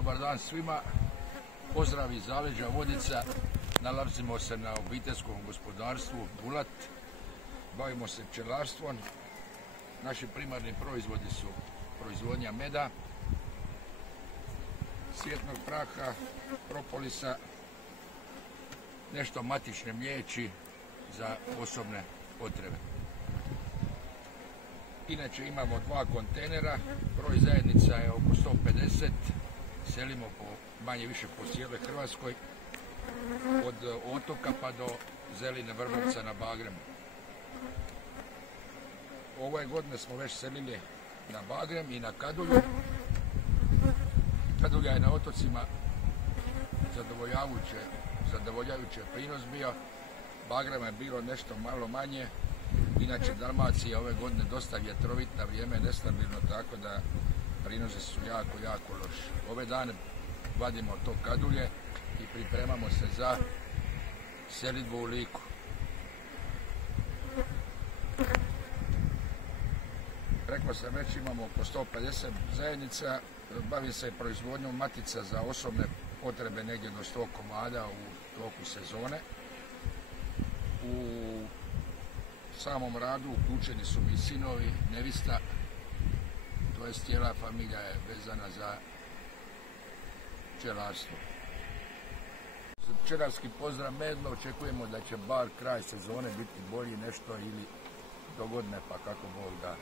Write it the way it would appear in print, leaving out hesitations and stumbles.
Dobar dan svima, pozdrav iz zaleđa Vodica. Nalazimo se na obiteljskom gospodarstvu Bulat, bavimo se pčelarstvom. Naši primarni proizvodi su proizvodnja meda, cvjetnog praha, propolisa, nešto matične mliječi za osobne potrebe. Inače imamo 2 kontejnera, broj zajednica je oko 150, selimo manje više po cijeloj Hrvatskoj, od Otoka pa do Zeline Vrbovca na Bagremu. Ove godine smo već selili na Bagrem i na Kadulju. Kadulja je na otocima zadovoljavajuće prinos bio, Bagrema je bilo nešto malo manje. Inače Dalmacija ove godine dosta vjetrovita, vrijeme je nestabilno, tako da prinosi su jako loši. Ove dane vadimo to Kadulje i pripremamo se za selidbu u Liku. Rekao sam već, imamo oko 150 zajednica, bavi se proizvodnjom matica za osobne potrebe negdje do 100 komada u toku sezone. U samom radu uključeni su mi sinovi, nevista, to je cijela familija je vezana za pčelarstvo. Pčelarski pozdrav Medlo, očekujemo da će bar kraj sezone biti bolji nešto ili dogodne, pa kako Bog da.